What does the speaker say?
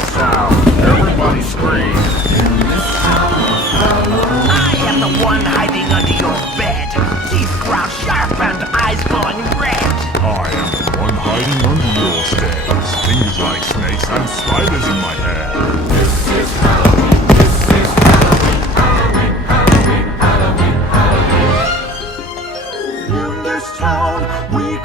loud sound. Everybody scream. I am the one hiding under your bed. Teeth ground sharp and eyes glowing red. I am the one hiding under your stairs. Fingers like snakes and spiders in my hair.